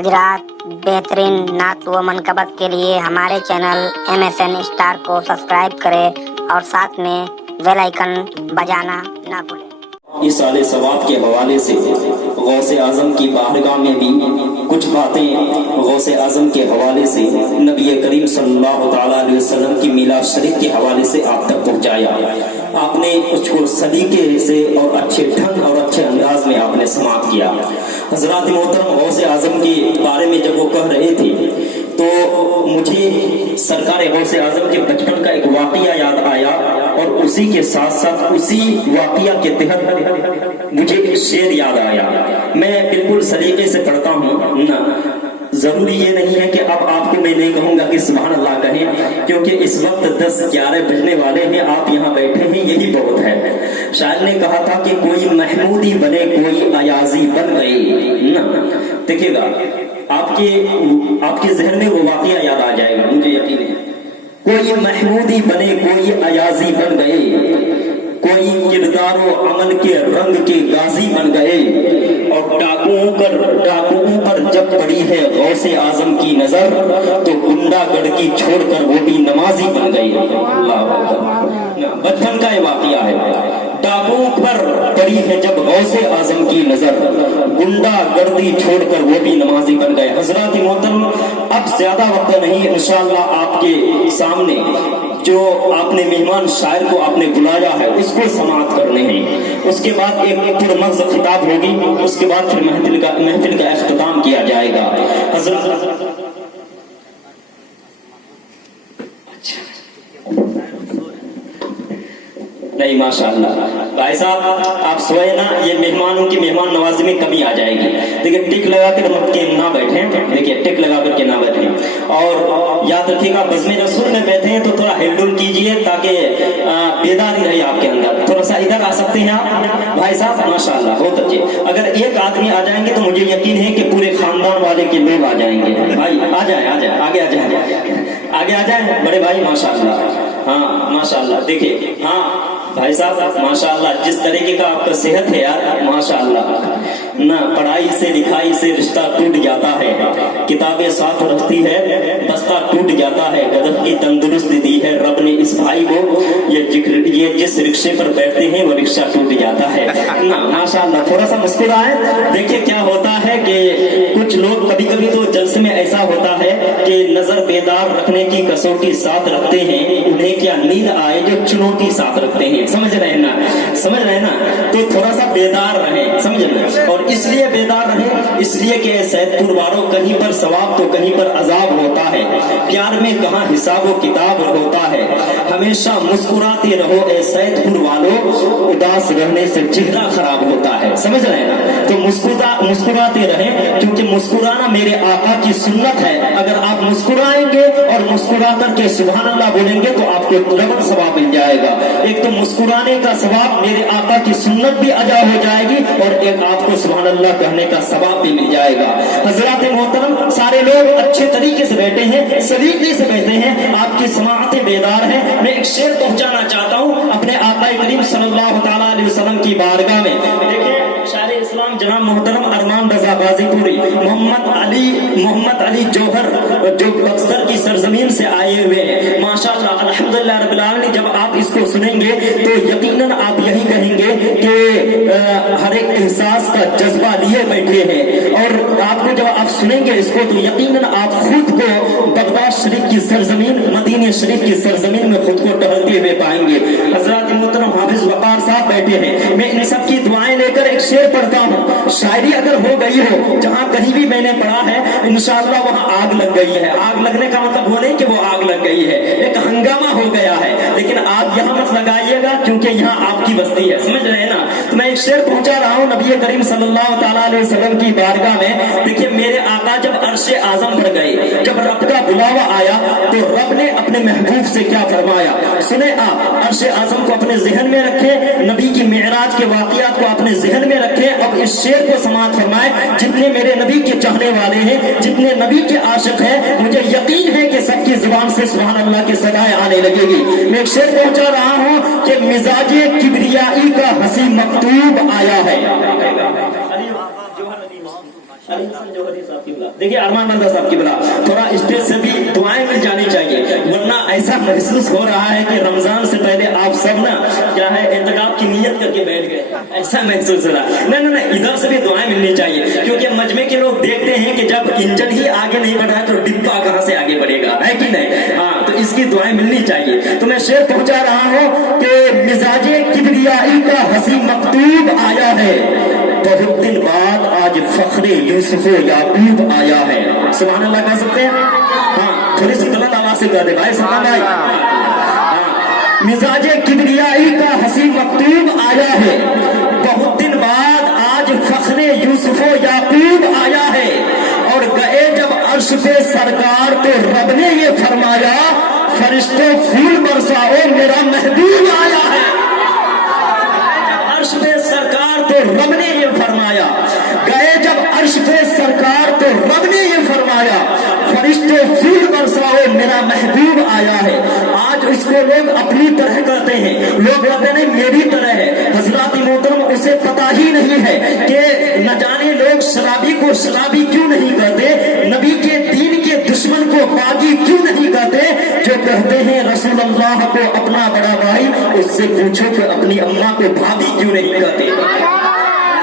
हजरात, बेहतरीन नात व मनकबत के लिए हमारे चैनल MSN स्टार को सब्सक्राइब करें और साथ में बेल आइकन बजाना ना भूलें। इस साले सवाब के हवाले से गौसे आजम की बारगाह में भी कुछ बातें गौसे आजम के हवाले से नबी करीम सल्लल्लाहु अलैहि वसल्लम की मिलाद शरीफ के हवाले से आप तक पहुंचाया। आपने उसको सलीके से और अच्छे ढंग और अच्छे अंदाज में आपने समाप्त किया। हजरात मोहतरम, गौसे आजम के बारे में जब वो कह रहे थे तो मुझे सरकार गौसे आजम के बचपन का एक वाकया याद आया और उसी के साथ साथ उसी वाकया के तहत मुझे एक शेर याद आया। मैं बिल्कुल सलीके से पढ़ता हूँ ना, जरूरी ये नहीं है कि अब आपको मैं नहीं कहूंगा कि सुभान अल्लाह कहें, क्योंकि इस वक्त 10-11 बजने वाले हैं, आप यहाँ बैठे हैं, यही बहुत है। शायर ने कहा था कि कोई महमूदी बने कोई अयाजी बन गए ना। देखिएगा, आपके जहन में वो वाकया याद आ जाएगा, मुझे यकीन है। कोई महमूदी बने कोई अयाजी बन गए, कोई किरदारो अमल के रंग के गाजी बन गए, और डाकुओं पर जब पड़ी है गौसे आजम की नजर तो गुंडागढ़ की छोड़कर वो भी नमाजी बन गई। बचपन का ये वाकया है। डाकुओं पर पड़ी है जब गौसे आजम की नजर, गुंडागर्दी छोड़कर वो भी नमाजी बन गए। हजरात मोहतरम, अब ज्यादा वक्त नहीं, इंशाअल्लाह आपके सामने जो आपने मेहमान शायर को आपने बुलाया है उसको समाप्त करने हैं। उसके बाद एक पुरमज़ खिताब होगी, उसके बाद फिर महफिल का इख्तिताम किया जाएगा। हजरत नहीं, माशाअल्लाह भाई साहब, आप सोए ना, ये मेहमानों की मेहमान नवाजी में कमी आ जाएगी। देखिए, टिक लगा कर के ना बैठे, देखिए टिक लगा करके ना बैठे, और याद रखिएगा बज़्म रसूल में बैठे हैं तो थोड़ा हिलडुल कीजिए ताकि बेदारी रहे आपके अंदर। थोड़ा सा इधर आ सकते हैं आप भाई साहब, माशाअल्लाह बहुत अच्छे। अगर एक आदमी आ जाएंगे तो मुझे यकीन है कि पूरे खानदान वाले के लोग आ जाएंगे। भाई आ जाए, आगे आ जाए बड़े भाई, माशाअल्लाह। हाँ माशाअल्लाह, देखिए, हाँ भाई साहब माशाअल्लाह, जिस तरीके का आपका सेहत है यार, माशाअल्लाह ना। पढ़ाई से लिखाई से रिश्ता टूट जाता है, किताबें साथ रखती है बस्ता टूट जाता है, गदर की तंदुरुस्ती दी है रब ने इस भाई को, ये जिस रिक्शे पर बैठते हैं वो रिक्शा टूट जाता है ना। माशाअल्लाह, थोड़ा सा मुस्कुराए। देखिए क्या होता है कि कुछ लोग कभी कभी तो जलसे में ऐसा होता है कि नजर बेदार रखने की कसौटी साथ रखते हैं, उन्हें क्या नींद आए जो चुनौती साथ रखते हैं। समझ रहे हैं ना, तो थोड़ा सा बेदार रहें, समझ रहे। और इसलिए बेदार रहें, इसलिए कि सैदपुर वालों, कहीं पर सवाब तो कहीं पर अजाब होता है, प्यार में कहाँ हिसाब व किताब होता है। हमेशा मुस्कुराते रहो ए सैदपुर वालों, उदास रहने से चेहरा खराब होता है। समझ रहे हैं ना, तो मुस्कुराते रहें, क्योंकि मुस्कुराना मेरे आका की सुन्नत है। अगर आप मुस्कुराएंगे और मुस्कुरा करके सुभान अल्लाह बोलेंगे तो आपको डबल सवाब मिल जाएगा। एक तो मुस्कुराने का सवाब, मेरे आका की सुन्नत भी अदा हो जाएगी, और एक आपको सुभान अल्लाह कहने का सवाब भी मिल जाएगा। हजरात मोहतरम, सारे लोग अच्छे तरीके से बैठे हैं, सलीके से बैठे हैं, आपकी समाअतें बेदार हैं। मैं एक शेर पहुंचाना चाहता हूं अपने आका करीम सल्लल्लाहु अलैहि वसल्लम की बारगाह में। देखिए, शायर इस्लाम जनाब मोहतरम अरमान रजा गाजीपुरी, मोहम्मद अली जौहर, जो बक्सर की सरजमीन से आए हुए हैं, माशाअल्लाह अल्हम्दुलिल्लाह रब्बिल आलमीन। जब आप इसको सुनेंगे तो यकीनन आप यही कहेंगे कि हर एक एहसास का जज्बा लिए बैठे हैं, और आपको जब आप सुनेंगे इसको तो यकीनन आप खुद को बगदाद शरीफ की सरजमीन, मदीने शरीफ की सरजमीन में खुद को टहलते हुए पाएंगे। हजरत मोहतरम हाफिज वकार साहब बैठे हैं, मैं इन सब की दुआएं लेकर एक शेर पढ़ता हूँ। शायरी अगर हो गई हो, जहाँ कहीं भी मैंने पढ़ा है, इंशाअल्लाह वहाँ आग लग गई है। आग लगने का मतलब वो नहीं कि वो आग लग गई है, एक हंगामा हो गया है, लेकिन आप यहाँ मत लगाइएगा क्योंकि यहाँ आपकी बस्ती है। समझ रहे हैं ना, तो मैं एक शेर पहुंचा रहा हूँ नबी करीम सल्लल्लाहु अलैहि वसल्लम की बारगाह में। देखिए, मेरे आका जब अर्शे आजम पर गए, जब रब का बुलावा आया तो रब ने अपने महबूब से क्या फरमाया, सुने आप। अर्शे आजम को अपने जहन में रखे, नबी की मेराज के वाकयात को अपने जहन में रखे। अब इस शेर को समाअत फरमाए। जितने मेरे नबी के चाहने वाले हैं, जितने नबी के आशिक हैं, मुझे यकीन है कि सबकी जुबान से सुभान अल्लाह की सदाएं आने लगेगी। मैं एक शेर पहुंचा रहा हूँ कि मिजाजे किबरियाई का हसी मकतूब आया है। अली हसन जौहरी साहब की बुला, देखिए अरमान रजा साहब की बुला, थोड़ा स्टेज से भी दुआएं मिल जानी चाहिए, वरना ऐसा महसूस हो रहा है कि रमजान से पहले आप सब ना क्या है एतकाफ की नियत करके बैठ गए, ऐसा महसूस हो रहा है। नहीं, इधर से भी दुआएं मिलनी चाहिए, क्योंकि मजमे के लोग देखते हैं कि जब इंजन ही आगे नहीं बढ़ा तो डिब्बा कहाँ से आगे बढ़ेगा, है कि नहीं? हाँ, तो इसकी दुआएं मिलनी चाहिए। तो मैं शेर पहुंचा रहा हूँ कि मिजाजे किबरियाई का हसी मकतूब आया है, बहुत दिन बाद आज फख्रे यूसुफ याकूब आया है। सुभान अल्लाह कह सकते हैं? हाँ, थोड़ी सी गलत आवाज से कह दे भाई, सुभान भाई। हाँ, मिजाजे किबरियाई का हसी मकतूब आया है, बहुत दिन बाद आज फख्रे यूसुफ याकूब आया है। और गए जब अर्श पे सरकार तो रब ने ये फरमाया, फरिश्तों फूल बरसाओ मेरा महबूब आया है। अर्श पे सरकार तो रब ने ये फरमाया, गए जब अर्श पे सरकार तो रब ने ये फरमाया, फरिश्तों फूल बरसाओ मेरा महबूब आया है। आज इसको लोग अपनी तरह कहते हैं, लोग कहते नहीं मेरी तरह है। हजरत मोहतरम उसे पता ही नहीं है कि न जाने लोग शराबी को शराबी क्यों नहीं कहते, नबी के दीन के दुश्मन को बागी क्यों नहीं कहते। जो कहते हैं रसूल अल्लाह को अपना बड़ा भाई, उससे पूछो कि अपनी अम्मा को भाभी क्यों नहीं कहते।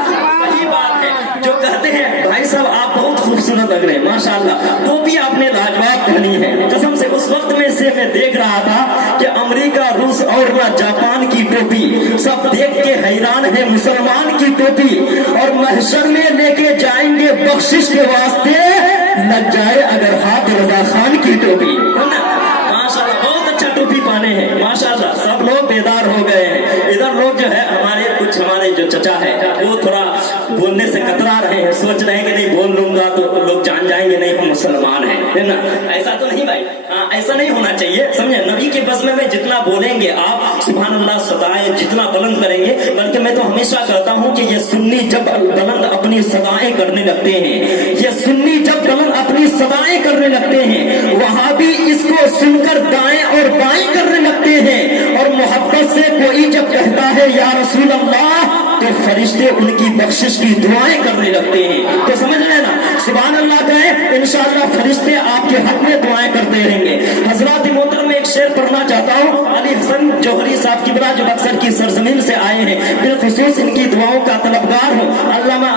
सही बात है, जो कहते हैं भाई साहब आप बहुत खूबसूरत लग रहे हैं माशाल्लाह, टोपी आपने लाजवाब पहनी है, कसम से उस वक्त में से मैं देख रहा था कि अमेरिका, रूस और जापान की टोपी सब देख के हैरान है, मुसलमान की टोपी। और महशर में लेके जाएंगे बख्शिश के वास्ते, लग जाए अगर हाथ रजा खान की टोपी, है ना? माशाल्लाह बहुत अच्छा टोपी पहने हैं माशाल्लाह, सब लोग बेदार हो गए हैं। इधर लोग जो है हमारे जो चचा है वो थोड़ा बोलने से कतरा रहे हैं, सोच रहे हैं कि नहीं बोल लूंगा तो लोग जान जाएंगे नहीं हम मुसलमान हैं, है ना? ऐसा तो नहीं भाई, हाँ ऐसा नहीं होना चाहिए, समझे? नबी के बज़्म में जितना बोलेंगे आप सुभान अल्लाह सदाएं जितना बुलंद करेंगे, बल्कि मैं तो हमेशा कहता हूँ कि ये सुन्नी जब बुलंद अपनी सदाएं करने लगते हैं, ये सुन्नी जब बुलंद अपनी सदाएं करने लगते हैं, वहां भी इसको सुनकर दाएं और बाएं करने लगते हैं। और मोहब्बत से कोई जब कहता है या रसूल अल्लाह, तो फरिश्ते उनकी बख्शिश की दुआएं करने लगते हैं। तो समझ लेना, सुभान अल्लाह कहें इंशाअल्लाह फरिश्ते आपके हक में दुआएं करते रहेंगे। हजरत मोहतरम में एक शेर पढ़ना चाहता हूँ, अली हसन जौहरी साहब की बरा जो अक्सर की सरजमीन से आए हैं, बिलखुसूस इनकी दुआओं का तलबगार हूँ। अल्लामा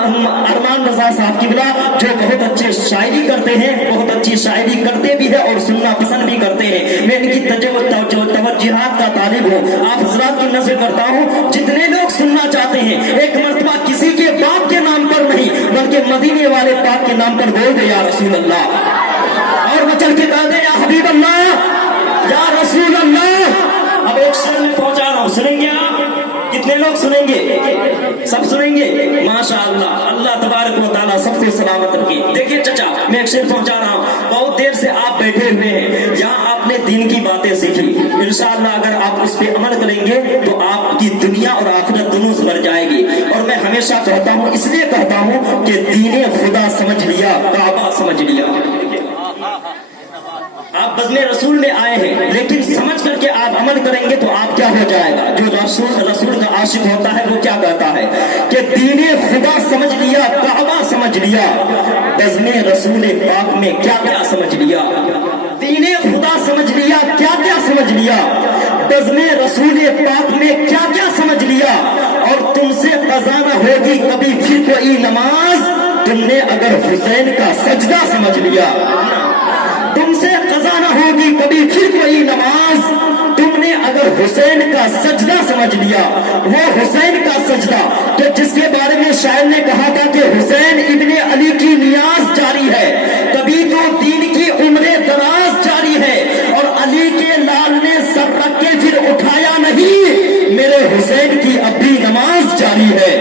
अरमान रजा साहब की बरा जो बहुत अच्छे शायरी करते हैं, बहुत अच्छी शायरी करते भी है और सुनना पसंद भी करते हैं। मैं इनकी तवज्जुहात का तालिब हूँ, आप हजरात की नजर करता हूँ। जितने लोग सुनना चाहते हैं एक मर्तबा किसी के बाप के नाम पर नहीं बल्कि मदीने वाले पाक के नाम पर बोल दे या रसूल अल्लाह, और वो चल के कह दे या हबीब अल्लाह, या रसूल अल्लाह। अब एक शेर में पहुंचा रहा हूं, सुनेंगे आप? कितने लोग सुनेंगे? सब सुनेंगे माशाअल्लाह। अल्लाह तबारक व तआला सबको सलामत रखे। देखिए चचा, मैं एक शेर पहुंचा रहा हूँ, बहुत देर से आप बैठे हुए हैं, यहाँ आपने दीन की बातें सीखी, इंशाअल्लाह अगर आप उस पर अमल करेंगे तो आपकी दुनिया और आखिरत दोनों सुधर जाएगी। और मैं हमेशा कहता हूँ, इसलिए कहता हूँ कि दीने खुदा समझ लिया, काबा समझ लिया। आप बज़्म रसूल में आए हैं, लेकिन समझ करके आप अमल करेंगे तो आप क्या हो जाएगा। जो रसूल का आशिक होता है वो क्या कहता है कि दीने खुदा समझ लिया, काबा समझ लिया, बज़्म रसूल पाक में क्या क्या समझ लिया। दीने खुदा समझ लिया, क्या क्या समझ लिया, बज़्म रसूल पाक में क्या क्या समझ लिया। और तुमसे क़ज़ा न होगी कभी फिर कोई नमाज, तुमने अगर हुसैन का सजदा समझ लिया। तुमसे क़ज़ा न होगी कभी फिर कोई नमाज, तुमने अगर हुसैन का सजदा समझ लिया। वो हुसैन का सजदा कि जिसके बारे में शायर ने कहा था कि हुसैन इब्ने अली की नियाज जारी है, तभी तो दीन की उम्र दराज जारी है। और अली के लाल ने सर रख के फिर उठाया नहीं, मेरे हुसैन की अब भी नमाज जारी है,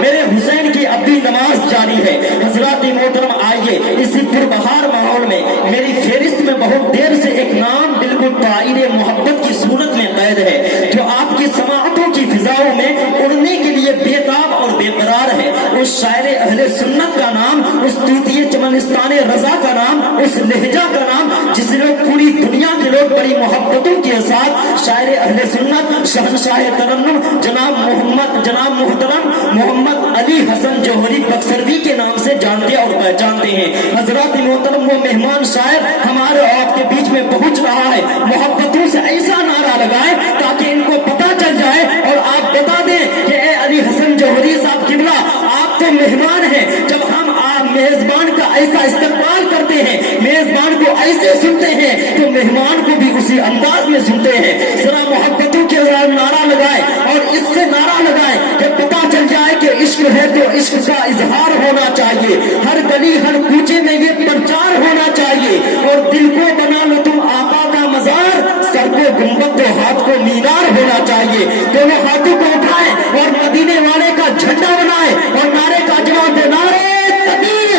मेरे हुसैन की अब भी नमाज जारी है। हजरत मोहतरम आइए, इसी पुरबहार माहौल में मेरी फेरिस्त में बहुत देर से एक नाम बिल्कुल ताईरे मोहब्बत की सूरत में कैद है, जो आपकी समाअतों की फिजाओं में उड़ने के लिए बेताब और बेकरार है। उस शायर अहले सुन्नत का नाम, उस तूतिए तुर्कमेनिस्तान रजा का नाम, उस लहजा का नाम जिस लोग पूरी दुनिया के लोग बड़ी मोहब्बतों के साथ शायर अहले सुन्नत शहनशाह तरन्नुम जनाब मोहतरम मोहम्मद अली हसन जौहरी बक्सरवी के नाम से जानते और पहचानते हैं। हजरत मोहतरम वो मेहमान शायर हमारे और आपके बीच में पहुंच रहा है। मोहब्बतों से ऐसा नारा लगाए ताकि इनको पता चल जाए और आप बता दें कि अली हसन जौहरी साहब किबला आप तो मेहमान हैं। जब हम आप मेजबान का ऐसा इस्तेमाल करते हैं, मेजबान को ऐसे सुनते हैं, तो मेहमान को भी उसी अंदाज में सुनते हैं। जरा मोहब्बतों के नारा लगाए और इससे नारा लगाए कि पता चल जाए कि इश्क है तो इश्क का इजहार होना चाहिए। हर गली हर कूचे में ये प्रचार होना चाहिए। और दिल को बना लो तुम आका का मजार, सर को गुंबद तो हाथ को मीनार होना चाहिए। दोनों हाथों को उठाए और मदीने वाले का झंडा बनाए और नारे का जवाब दे, नारे तकबीर।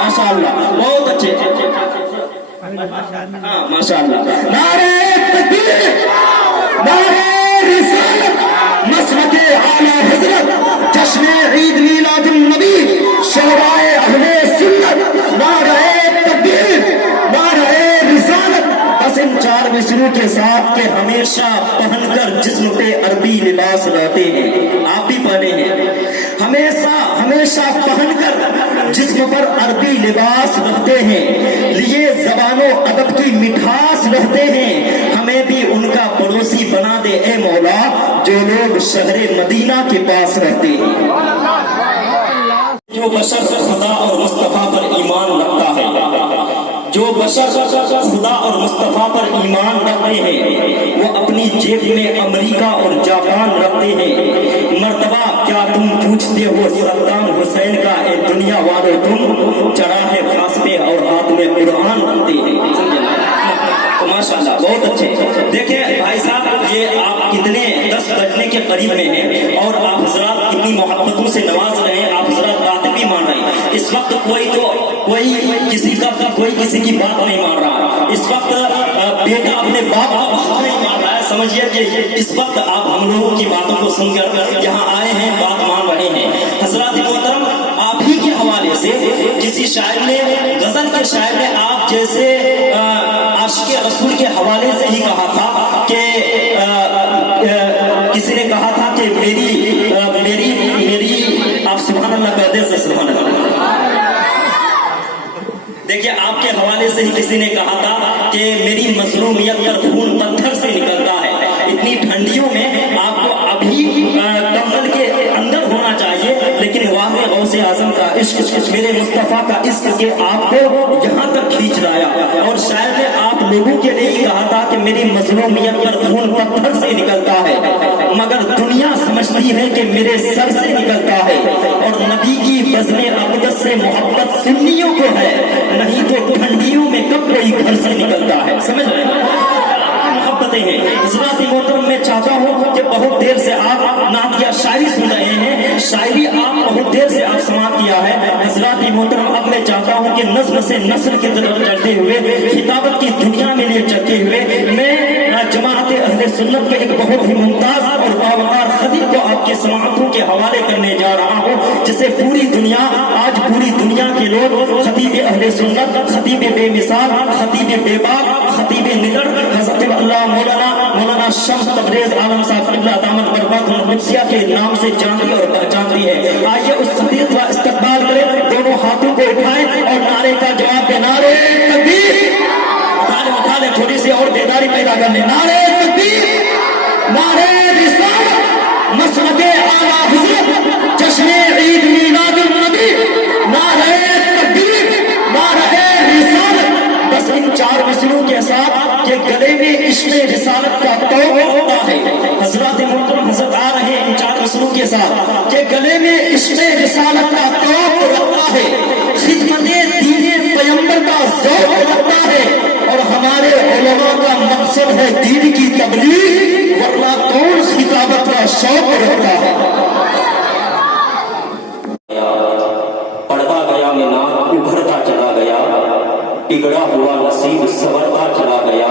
माशाअल्लाह, बहुत अच्छे। माशाअल्लाह, नारे तकबीर, नारे रिसालत, मसलके आला हजरत, जश्न ईद मीलादुन नबी, शहराए अहले सुन्नत, नारे तकबीर, नारे रिसालत। बस इन चार मिसरों के साथ के हमेशा पहनकर जिस्म पे अरबी लिबास रहते हैं। आप भी पहने हैं, हमेशा हमेशा पहनकर जिस्म पर अरबी लिबास रखते हैं। लिए जबानों अदब की मिठास रहते हैं। हमें भी उनका पड़ोसी बना दे ए मौला, जो लोग शहरे मदीना के पास रहते हैं। जो बशर खुदा और मुस्तफा पर ईमान रखता है, जो बशर खुदा और मुस्तफा पर ईमान रखते हैं, वो अपनी जेब में अमेरिका और जापान रखते हैं। मर्तबा क्या तुम पूछते हो सद्दाम हुसैन का, ए दुनिया वालों तुम चढ़ा है फांस पे और हाथ में कुरान रखते हैं। तो माशाल्लाह बहुत अच्छे। देखिए भाई साहब, ये आप कितने 10 बजने के करीब में हैं और आप हजरात कितनी मोहब्बतों से नवाज रहे हैं। आप हजरात बात भी मान रहे हैं। इस वक्त कोई किसी की बात नहीं मान रहा। इस वक्त बेटा अपने बाप का बात नहीं मान रहा है। समझिए कि इस वक्त आप हम लोगों की बातों को सुनकर यहाँ आए हैं, बात मान रहे हैं। हजरात मोहतरम, आप ही के हवाले से किसी शायर ने, गजल के शायर ने आप जैसे आशिक रसूल के हवाले से ही कहा था कि किसी ने कहा था कि मेरी आप सुभान अल्लाह कहते से सुभान अल्लाह। देखिए आपके हवाले से ही किसी ने कहा था कि मेरी मजलूमियत का खून पत्थर से निकलता है। इतनी ठंडियों में आपको अभी कम्बल के अंदर होना चाहिए, लेकिन वाक़ई गौसे आज़म का इश्क, मेरे मुस्तफ़ा का इश्क के आपको यहाँ तक खींच लाया। और शायद ने आप लोगों के लिए ही कहा था कि मेरी मजलूमियत का खून पत्थर से निकलता है, मगर दुनिया समझती है कि मेरे सर से निकलता है। और नबी की बज़्म अक़दस से मोहब्बत सुन्नियों को है, नहीं तो ठंडियों में कब कोई घर से निकलता है। समझ रहे हैं, मोहब्बतें हैं। हज़रात मोहतरम, मैं चाहता हूँ कि बहुत देर से आप नात या शायरी सुन रहे हैं, शायरी आप बहुत देर से आप समाप्त किया है। हज़रात मोहतरम, अब मैं चाहता हूँ कि नस्ल से नस्ल की तरफ चलते हुए, खिताबत की दुनिया में लिए चलते हुए, मैं जमाअत अहले सुन्नत के एक बहुत ही मुमताज और बावकार खतीब को आपके समाअतों के हवाले करने जा रहा हूँ, जिसे पूरी दुनिया, आज पूरी दुनिया के लोग खतीब अहले सुन्नत, खतीब बेमिसाल, खतीब बेबाक, खतीब निडर, हज़रत अल्लाह मौलाना शम्स तबरेज़ आलम साहब क़िबला दामन बरक़ातुहुल क़ुद्सिया के नाम से जानती और पहचानती है। आइए उस खतीब का इस्तक़बाल करें, दोनों हाथों को उठाएं और नारे का जवाब दें, नारे तकबीर। उठा ले, थोड़ी सी और बेदारी पैदा कर ले। नारे तकबीर, नारे रिसालत, मसलके आला हज़रत, जश्न ईद मीलादुन नबी, नारे तकबीर, नारे रिसालत। बस इन चार मिसरों के साथ के गले में इश्क़ रिसालत का तौक़ होता है। हज़रात मोहतरम, हज़रत आ रहे हैं इन चार मिसरों के साथ के गले में इश्क़ रिसालत का तौक़ रखता है, खिदमते दीने पैगंबर का ज़ौक़ रखता है। और हमारे उलमा का मकसद है दीन की तबलीग, वरना कौन खिताबत का शौक़ रखता है। पढ़ता गया मैं नाम, उभरता चला गया, बिगड़ा हुआ नसीब संवरता चला गया।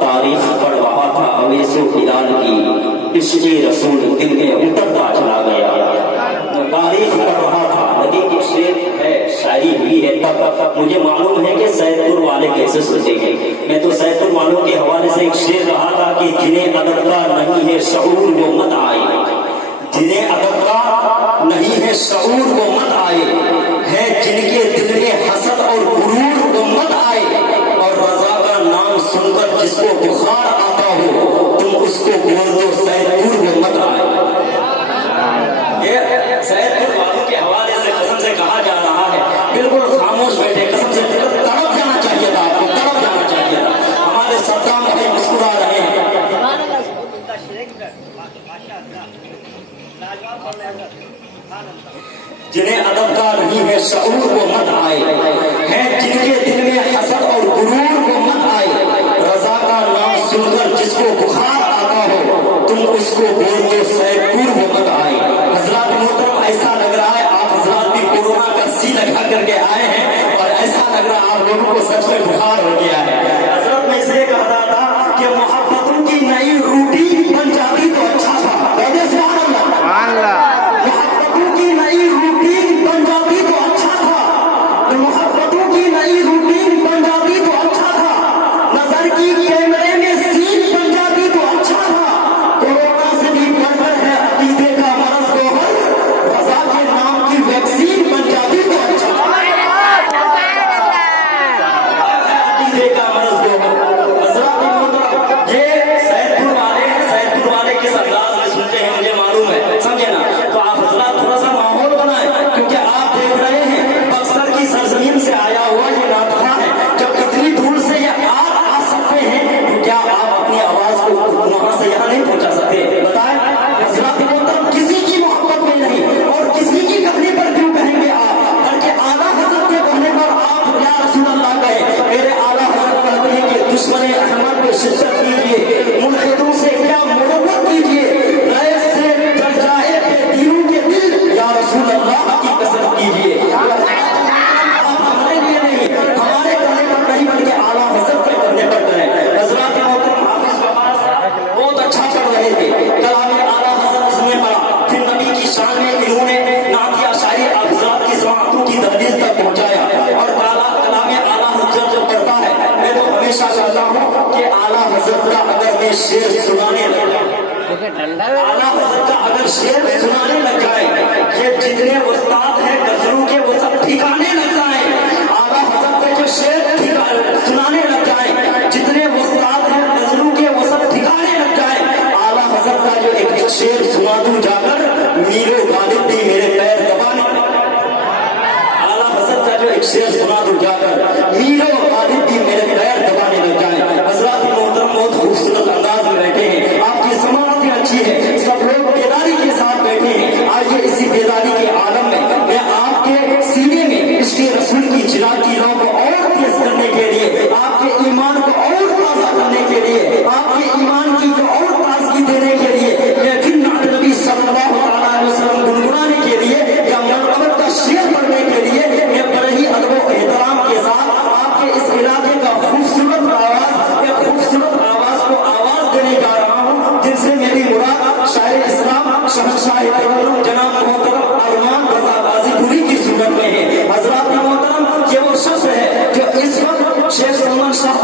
तारीख पढ़ रहा था अवैसो हिलाल की, इश्क़े रसूल दिल में उतरता चला गया। तारीख पढ़ रहा था, नदी की शेर है शायरी हुई है तब मुझे मालूम है कि सैदपुर वाले कैसे सोचेंगे। मैं तो सैदपुर वालों के हवाले से एक शेर रहा था कि जिन्हें अदब का नहीं है शऊर वो मत आए, जिन्हें अदब का नहीं है शऊर वो मत आए, है जिनके दिल में हसद और गुरूर वो मत आए, और रजा का नाम सुनकर जिसको बुखार आता हो तुम उसको बोल दो सैदपुर वो मत आए। ये सैदपुर वालों के हवाले से कसम से कहा जा रहा है, बिल्कुल खामोश बैठे, कसम से तड़प जाना चाहिए था, आपको तड़प जाना चाहिए था। हमारे सद्दाम भाई मुस्कुरा रहे हैं। जिन्हें अदब का नहीं है शऊर वो मत आए, है जिनके दिल में हसद और गुरूर वो मत आए, रजा का नाम सुनकर जिसको बुखार आता हो तुम उसको बोल दो सैदपुर वो मत आए। हजरात मोहतरम, ऐसा लग रहा है आप हजरात भी कोरोना का सी लगा करके आए हैं और ऐसा लग रहा है आप लोगों को सच में बुखार हो गया है। हजरत मैं इसलिए कहता था कि मोहब्बतों की नई रूटीन बन जाती तो अच्छा था। मोहब्बतों की नई रूटीन बन जाती तो अच्छा था, मोहब्बतों की नई रूटीन बन जाती तो अच्छा था, नजर की कैमरे में सीन बन जाती तो अच्छा था। कोरोना से भी बढ़कर है अकीदे का मरज गोहर, रजा के नाम की वैक्सीन बन जाती तो अच्छा था। अकीदे का मरज गोहर। हजरत मोहतरम, ये सैदपुर वाले हैं, सैदपुर वाले किस अंदाज में सुनते हैं मुझे मालूम है, समझे ना। तो आप हजरत थोड़ा सा माहौल बनाए, क्योंकि आप देख रहे हैं बक्सर की सरजमीन से आया हुआ ये नाटका है। जब इतनी दूर से ये आप आ सकते हैं तो क्या आप अपनी आवाज को वहां से यहाँ नहीं पहुंचा सकते? बताएं। हजरत मोहतरम, किसी की मोहब्बत में नहीं और किसी की कहने पर क्यों कहेंगे आप, बल्कि आला हजरत के कहने पर आप या रसूल अल्लाह कहे। मेरे आला हजरत कहते हैं कि दुश्मन अहमद पे शिद्दत कीजिए, मुल्हिदों से क्या मुरव्वत कीजिए, रय से जल जाए बेदीनों के दिल, या रसूल अल्लाह की कसम कीजिए। आप हमारे लिए नहीं, हमारे कहने पर नहीं, बल्कि आला हजरत के कहने पर करें। हजरत मोहतरम हाफिज वकास बहुत अच्छा पढ़ रहे थे, कलाम आला हजरत इसमें पढ़ा, फिर नबी की शान में इन्होंने नातिया शायरी हजरत की समातों की दहलीज तक पहुंचाया। और कलाम आला हजरत जो पढ़ता है, मैं तो हमेशा चाहता हूँ कि आला हजरत का अगर मैं शेर सुनाने लगा, आला हजरत का अगर शेर सुनाने लग जाए, ये जितने उस्ताद हैं गजलों के वो सब ठिकाने लग जाए। आला हजरत के जो शेर सुनाने लग जाए, जितने उस्ताद हैं गजलों के वो सब ठिकाने लग जाए। आला हजरत का जो एक शेर सुना दूं जाकर, मीरो गालिब भी मेरे पैर दबाने। आला हजरत का जो एक शेर सुना दूं जाकर, मीरो गालिब भी मेरे पैर दबाने लग जाए। हजरत मोहतरम बहुत खूबसूरत अंदाज में बैठे हैं, आपकी समाअत अच्छी है, सब लोग बेदारी के साथ बैठे हैं। आइए इसी बेदारी के आलम में मैं आपके सीने में इसके रसूल की चिराग की लौ को और तेज करने के लिए, आपके ईमान को और ताजा करने के लिए, आपके ईमान की को और ताजगी देने के लिए, मैं फिर नात नबी सल्लल्लाहु अलैहि वसल्लम गुनगुनाने के लिए या मरतबत का शेर पढ़ने के लिए मैं बड़े ही अदब व एहतराम के साथ आपके इस इलाके का खूबसूरत आवाज, एक खूबसूरत आवाज को आवाज देने जा रहा हूँ, जिनसे मेरी मुराद शायर इस्लाम शहंशाह तवल्लुद जनाब मोहतरम अरमान रजा गाजीपुरी की सूरत में है। हजरात मोहतरम, ये वो शख्स है जो इस वक्त शेख सलमान शाह